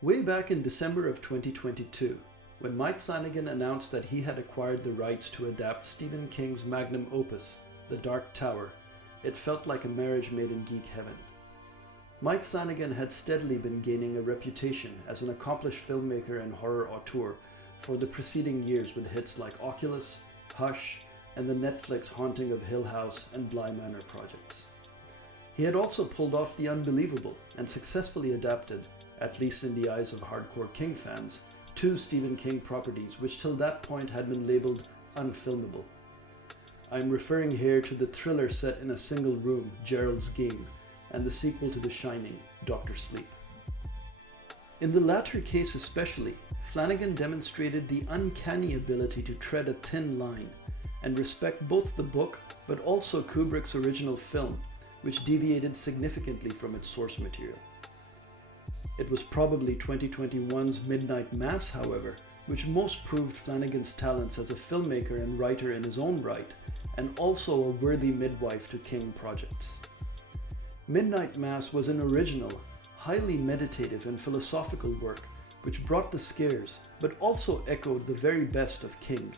Way back in December of 2022, when Mike Flanagan announced that he had acquired the rights to adapt Stephen King's magnum opus, The Dark Tower, it felt like a marriage made in geek heaven. Mike Flanagan had steadily been gaining a reputation as an accomplished filmmaker and horror auteur for the preceding years with hits like Oculus, Hush, and the Netflix Haunting of Hill House and Bly Manor projects. He had also pulled off the unbelievable and successfully adapted, at least in the eyes of hardcore King fans, two Stephen King properties which till that point had been labeled unfilmable. I'm referring here to the thriller set in a single room, Gerald's Game, and the sequel to The Shining, Dr. Sleep. In the latter case especially, Flanagan demonstrated the uncanny ability to tread a thin line and respect both the book but also Kubrick's original film, which deviated significantly from its source material. It was probably 2021's Midnight Mass, however, which most proved Flanagan's talents as a filmmaker and writer in his own right, and also a worthy midwife to King projects. Midnight Mass was an original, highly meditative and philosophical work which brought the scares, but also echoed the very best of King.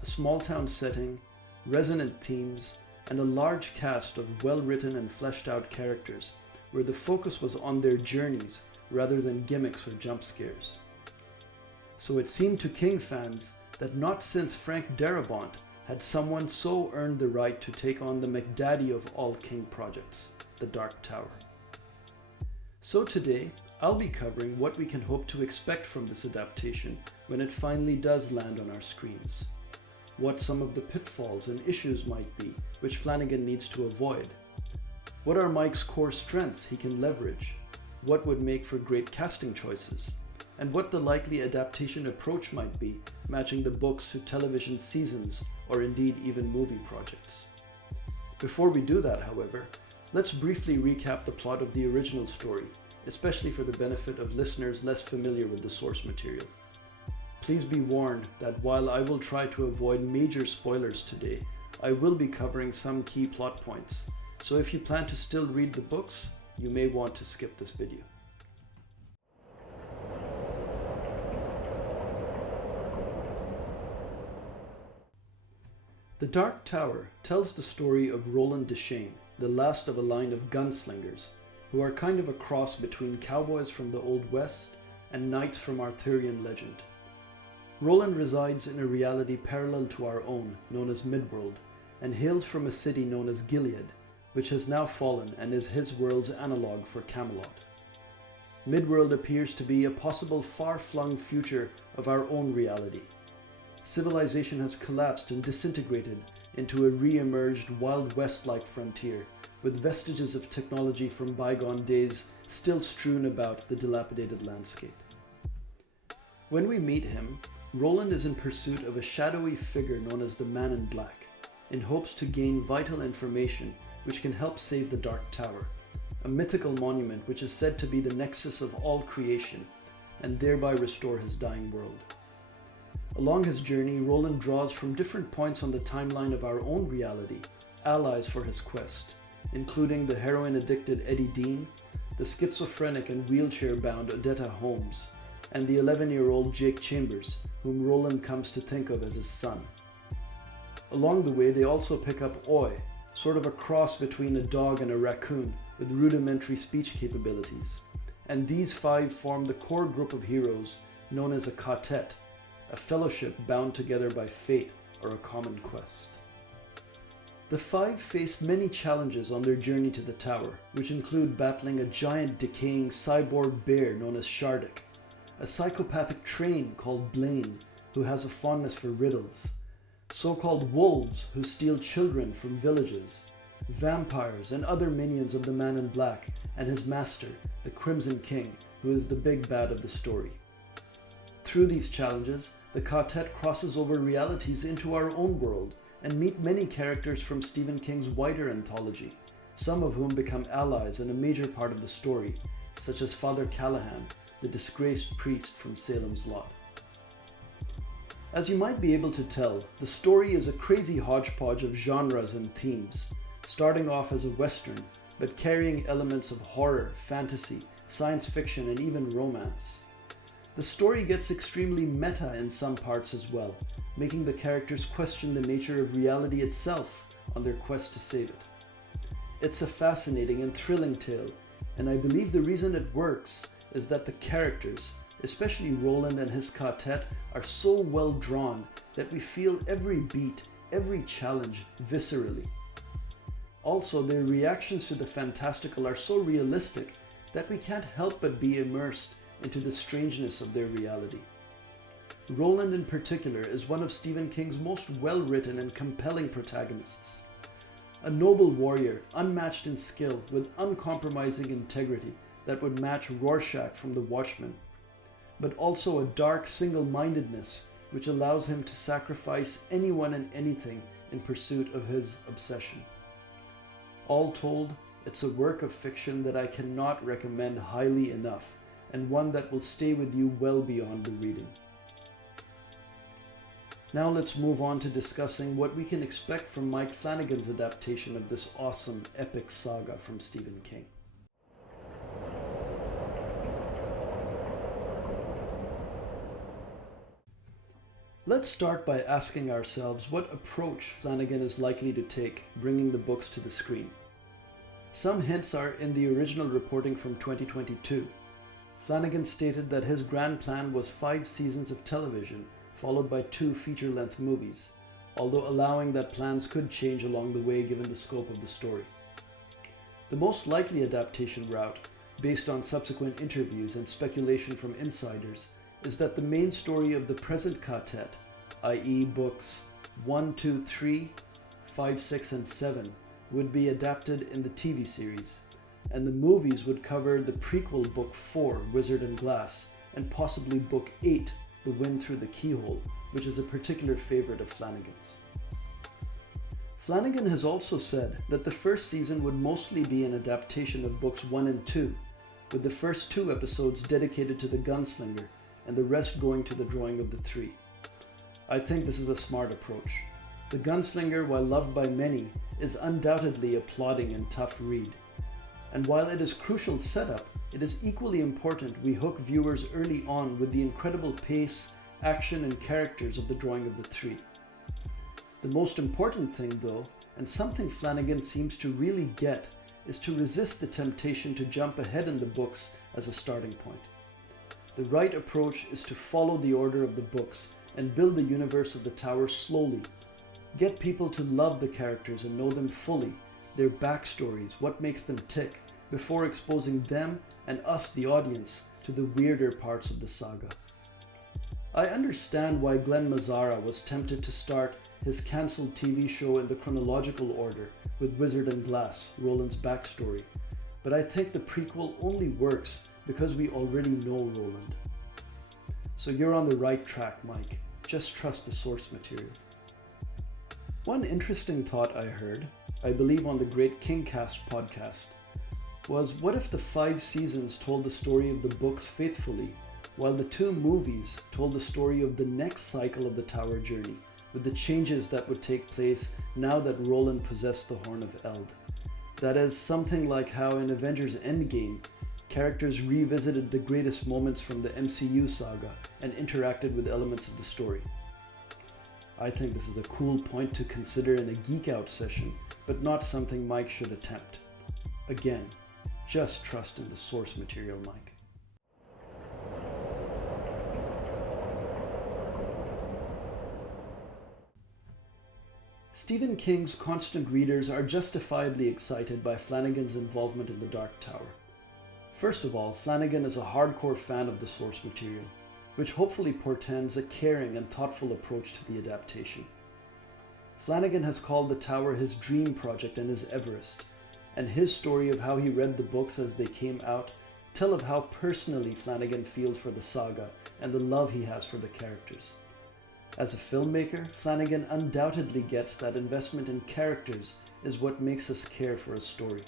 A small-town setting, resonant themes, and a large cast of well-written and fleshed-out characters, where the focus was on their journeys rather than gimmicks or jump scares. So it seemed to King fans that not since Frank Darabont had someone so earned the right to take on the McDaddy of all King projects, The Dark Tower. So today, I'll be covering what we can hope to expect from this adaptation when it finally does land on our screens. What some of the pitfalls and issues might be, which Flanagan needs to avoid. What are Mike's core strengths he can leverage? What would make for great casting choices? And what the likely adaptation approach might be, matching the books to television seasons or indeed even movie projects. Before we do that, however, let's briefly recap the plot of the original story, especially for the benefit of listeners less familiar with the source material. Please be warned that while I will try to avoid major spoilers today, I will be covering some key plot points, so if you plan to still read the books, you may want to skip this video. The Dark Tower tells the story of Roland Deschain, the last of a line of gunslingers, who are kind of a cross between cowboys from the Old West and knights from Arthurian legend. Roland resides in a reality parallel to our own, known as Midworld, and hails from a city known as Gilead, which has now fallen and is his world's analogue for Camelot. Midworld appears to be a possible far-flung future of our own reality. Civilization has collapsed and disintegrated into a re-emerged Wild West-like frontier, with vestiges of technology from bygone days still strewn about the dilapidated landscape. When we meet him, Roland is in pursuit of a shadowy figure known as the Man in Black, in hopes to gain vital information which can help save the Dark Tower, a mythical monument which is said to be the nexus of all creation, and thereby restore his dying world. Along his journey, Roland draws from different points on the timeline of our own reality allies for his quest, including the heroin-addicted Eddie Dean, the schizophrenic and wheelchair-bound Odetta Holmes, and the 11-year-old Jake Chambers, whom Roland comes to think of as his son. Along the way, they also pick up Oi, sort of a cross between a dog and a raccoon with rudimentary speech capabilities, and these five form the core group of heroes known as a quartet, a fellowship bound together by fate or a common quest. The five faced many challenges on their journey to the tower, which include battling a giant decaying cyborg bear known as Shardik, a psychopathic train called Blaine, who has a fondness for riddles, so-called wolves who steal children from villages, vampires and other minions of the Man in Black, and his master, the Crimson King, who is the big bad of the story. Through these challenges, the quartet crosses over realities into our own world and meet many characters from Stephen King's wider anthology, some of whom become allies and a major part of the story, such as Father Callahan, the disgraced priest from Salem's Lot. As you might be able to tell, the story is a crazy hodgepodge of genres and themes, starting off as a western, but carrying elements of horror, fantasy, science fiction, and even romance. The story gets extremely meta in some parts as well, making the characters question the nature of reality itself on their quest to save it. It's a fascinating and thrilling tale, and I believe the reason it works is that the characters, especially Roland and his quartet, are so well drawn that we feel every beat, every challenge viscerally. Also, their reactions to the fantastical are so realistic that we can't help but be immersed into the strangeness of their reality. Roland in particular is one of Stephen King's most well-written and compelling protagonists. A noble warrior, unmatched in skill, with uncompromising integrity that would match Rorschach from The Watchmen, but also a dark single-mindedness which allows him to sacrifice anyone and anything in pursuit of his obsession. All told, it's a work of fiction that I cannot recommend highly enough, and one that will stay with you well beyond the reading. Now let's move on to discussing what we can expect from Mike Flanagan's adaptation of this awesome epic saga from Stephen King. Let's start by asking ourselves what approach Flanagan is likely to take bringing the books to the screen. Some hints are in the original reporting from 2022. Flanagan stated that his grand plan was 5 seasons of television, followed by 2 feature-length movies, although allowing that plans could change along the way given the scope of the story. The most likely adaptation route, based on subsequent interviews and speculation from insiders, is that the main story of the present quartet, i.e. books 1, 2, 3, 5, 6, and 7, would be adapted in the TV series, and the movies would cover the prequel book 4, Wizard and Glass, and possibly book 8, The Wind Through the Keyhole, which is a particular favorite of Flanagan's. Flanagan has also said that the first season would mostly be an adaptation of books 1 and 2, with the first 2 episodes dedicated to the gunslinger, and the rest going to the drawing of the 3. I think this is a smart approach. The Gunslinger, while loved by many, is undoubtedly a plodding and tough read. And while it is crucial setup, it is equally important we hook viewers early on with the incredible pace, action, and characters of the drawing of the 3. The most important thing though, and something Flanagan seems to really get, is to resist the temptation to jump ahead in the books as a starting point. The right approach is to follow the order of the books and build the universe of the Tower slowly. Get people to love the characters and know them fully, their backstories, what makes them tick, before exposing them and us, the audience, to the weirder parts of the saga. I understand why Glenn Mazzara was tempted to start his cancelled TV show in the chronological order with Wizard and Glass, Roland's backstory, but I think the prequel only works because we already know Roland. So you're on the right track, Mike. Just trust the source material. One interesting thought I heard, I believe on the Great Kingcast podcast, was what if the 5 seasons told the story of the books faithfully, while the 2 movies told the story of the next cycle of the Tower journey, with the changes that would take place now that Roland possessed the Horn of Eld. That is, something like how in Avengers Endgame, characters revisited the greatest moments from the MCU saga and interacted with elements of the story. I think this is a cool point to consider in a Geek Out session, but not something Mike should attempt. Again, just trust in the source material, Mike. Stephen King's constant readers are justifiably excited by Flanagan's involvement in The Dark Tower. First of all, Flanagan is a hardcore fan of the source material, which hopefully portends a caring and thoughtful approach to the adaptation. Flanagan has called The Tower his dream project and his Everest, and his story of how he read the books as they came out tell of how personally Flanagan feels for the saga and the love he has for the characters. As a filmmaker, Flanagan undoubtedly gets that investment in characters is what makes us care for a story.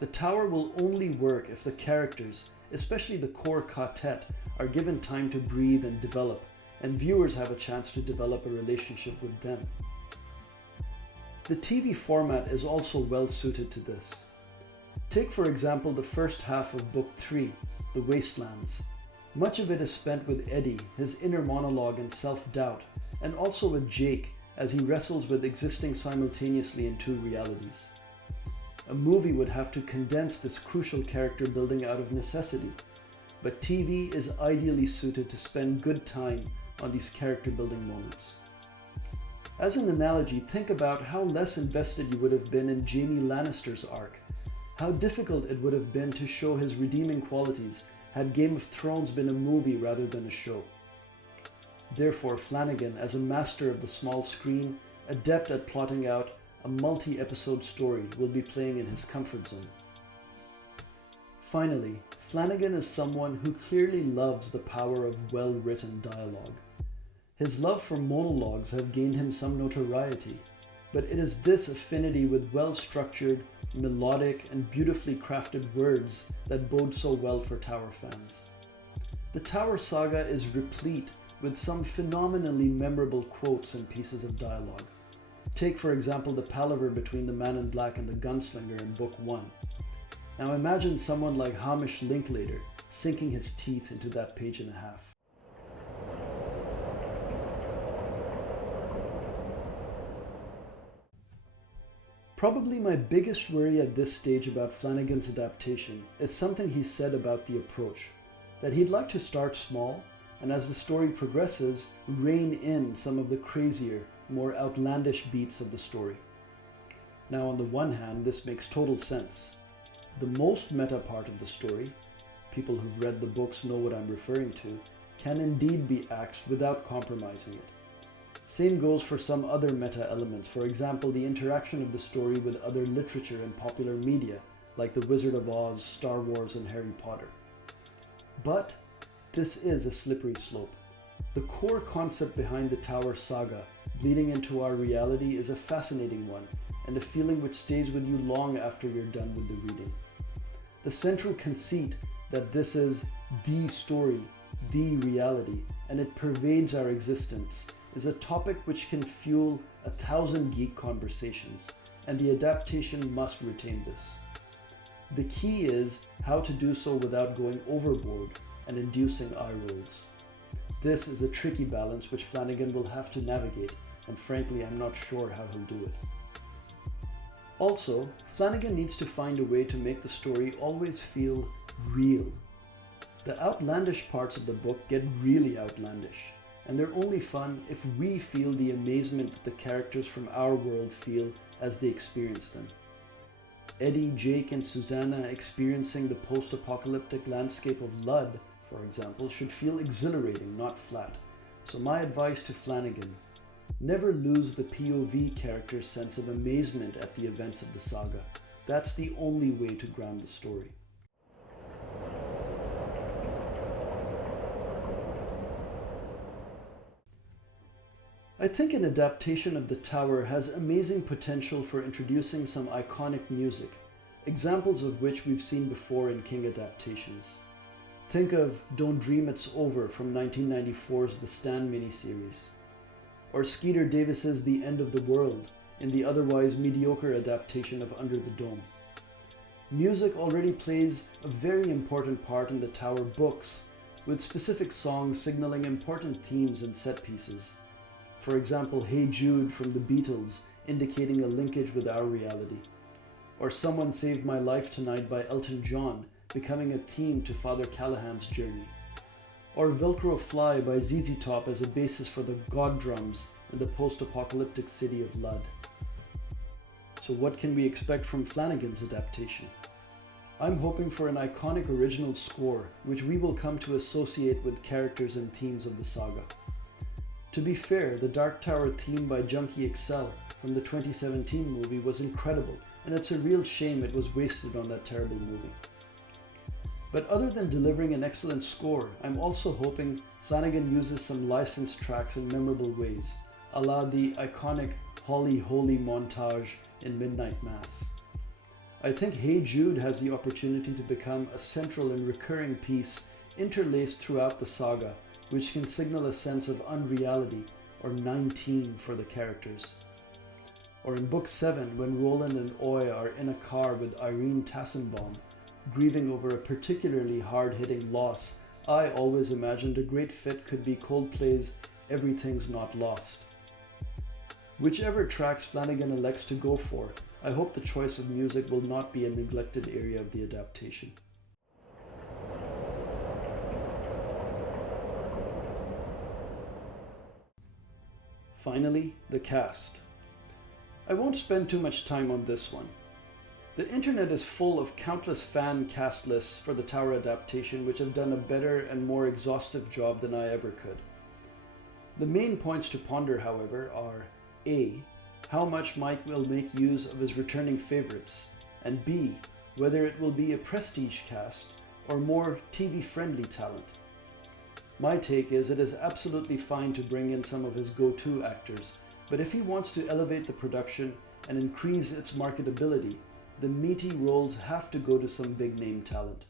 The Tower will only work if the characters, especially the core quartet, are given time to breathe and develop, and viewers have a chance to develop a relationship with them. The TV format is also well suited to this. Take for example the first half of Book 3, The Wastelands. Much of it is spent with Eddie, his inner monologue and self-doubt, and also with Jake as he wrestles with existing simultaneously in two realities. A movie would have to condense this crucial character building out of necessity, but TV is ideally suited to spend good time on these character building moments. As an analogy, think about how less invested you would have been in Jaime Lannister's arc, how difficult it would have been to show his redeeming qualities had Game of Thrones been a movie rather than a show. Therefore, Flanagan, as a master of the small screen, adept at plotting out a multi-episode story, will be playing in his comfort zone. Finally, Flanagan is someone who clearly loves the power of well-written dialogue. His love for monologues have gained him some notoriety, but it is this affinity with well-structured, melodic, and beautifully crafted words that bode so well for Tower fans. The Tower saga is replete with some phenomenally memorable quotes and pieces of dialogue. Take for example the palaver between the Man in Black and the Gunslinger in Book 1. Now imagine someone like Hamish Linklater sinking his teeth into that page and a half. Probably my biggest worry at this stage about Flanagan's adaptation is something he said about the approach, that he'd like to start small and as the story progresses, rein in some of the crazier, more outlandish beats of the story. Now on the one hand, this makes total sense. The most meta part of the story, people who've read the books know what I'm referring to, can indeed be axed without compromising it. Same goes for some other meta elements, for example the interaction of the story with other literature and popular media like The Wizard of Oz, Star Wars, and Harry Potter. But this is a slippery slope. The core concept behind the Tower saga, bleeding into our reality, is a fascinating one, and a feeling which stays with you long after you're done with the reading. The central conceit that this is the story, the reality, and it pervades our existence, is a topic which can fuel 1,000 geek conversations, and the adaptation must retain this. The key is how to do so without going overboard and inducing eye rolls. This is a tricky balance which Flanagan will have to navigate, and frankly I'm not sure how he'll do it. Also, Flanagan needs to find a way to make the story always feel real. The outlandish parts of the book get really outlandish, and they're only fun if we feel the amazement that the characters from our world feel as they experience them. Eddie, Jake, and Susanna experiencing the post-apocalyptic landscape of Lud, for example, should feel exhilarating, not flat. So my advice to Flanagan: never lose the POV character's sense of amazement at the events of the saga. That's the only way to ground the story. I think an adaptation of The Tower has amazing potential for introducing some iconic music, examples of which we've seen before in King adaptations. Think of Don't Dream It's Over from 1994's The Stand miniseries, or Skeeter Davis's The End of the World in the otherwise mediocre adaptation of Under the Dome. Music already plays a very important part in the Tower books, with specific songs signaling important themes and set pieces. For example, Hey Jude from the Beatles indicating a linkage with our reality, or Someone Saved My Life Tonight by Elton John becoming a theme to Father Callahan's journey, or Velcro Fly by ZZ Top as a basis for the god drums in the post-apocalyptic city of Lud. So what can we expect from Flanagan's adaptation? I'm hoping for an iconic original score which we will come to associate with characters and themes of the saga. To be fair, the Dark Tower theme by Junkie XL from the 2017 movie was incredible, and it's a real shame it was wasted on that terrible movie. But other than delivering an excellent score, I'm also hoping Flanagan uses some licensed tracks in memorable ways, a la the iconic Holly Holy montage in Midnight Mass. I think Hey Jude has the opportunity to become a central and recurring piece interlaced throughout the saga, which can signal a sense of unreality or 19 for the characters. Or in Book 7, when Roland and Oy are in a car with Irene Tassenbaum, grieving over a particularly hard-hitting loss, I always imagined a great fit could be Coldplay's Everything's Not Lost. Whichever tracks Flanagan elects to go for, I hope the choice of music will not be a neglected area of the adaptation. Finally, the cast. I won't spend too much time on this one. The internet is full of countless fan cast lists for the Tower adaptation which have done a better and more exhaustive job than I ever could. The main points to ponder, however, are A. How much Mike will make use of his returning favorites, and B. Whether it will be a prestige cast or more TV-friendly talent. My take is it is absolutely fine to bring in some of his go-to actors, but if he wants to elevate the production and increase its marketability, the meaty roles have to go to some big-name talent.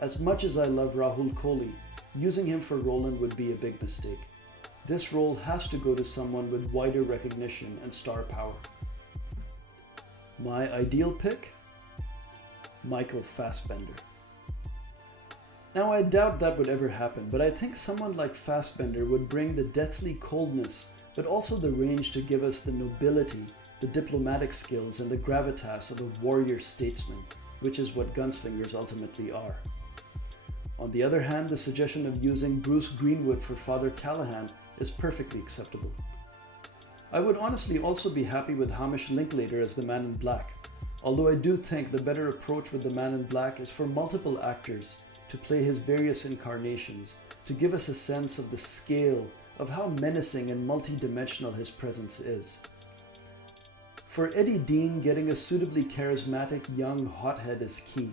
As much as I love Rahul Kohli, using him for Roland would be a big mistake. This role has to go to someone with wider recognition and star power. My ideal pick? Michael Fassbender. Now I doubt that would ever happen, but I think someone like Fassbender would bring the deathly coldness, but also the range to give us the nobility, the diplomatic skills, and the gravitas of a warrior statesman, which is what gunslingers ultimately are. On the other hand, the suggestion of using Bruce Greenwood for Father Callahan is perfectly acceptable. I would honestly also be happy with Hamish Linklater as the Man in Black, although I do think the better approach with the Man in Black is for multiple actors to play his various incarnations, to give us a sense of the scale of how menacing and multi-dimensional his presence is. For Eddie Dean, getting a suitably charismatic young hothead is key.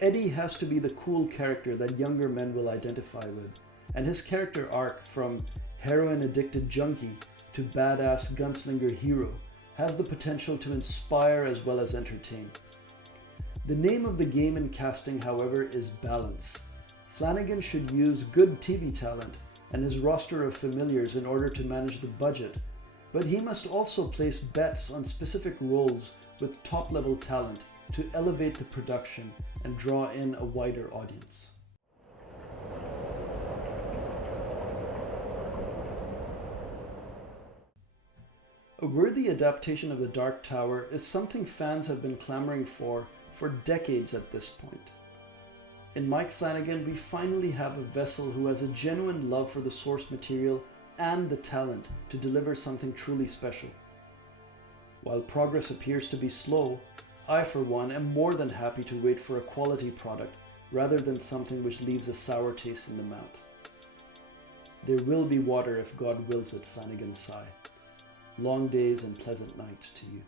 Eddie has to be the cool character that younger men will identify with, and his character arc from heroin-addicted junkie to badass gunslinger hero has the potential to inspire as well as entertain. The name of the game in casting, however, is balance. Flanagan should use good TV talent and his roster of familiars in order to manage the budget, but he must also place bets on specific roles with top-level talent to elevate the production and draw in a wider audience. A worthy adaptation of The Dark Tower is something fans have been clamoring for decades at this point. In Mike Flanagan, we finally have a vessel who has a genuine love for the source material and the talent to deliver something truly special. While progress appears to be slow, I for one am more than happy to wait for a quality product rather than something which leaves a sour taste in the mouth. There will be water if God wills it, Flanagan sigh. Long days and pleasant nights to you.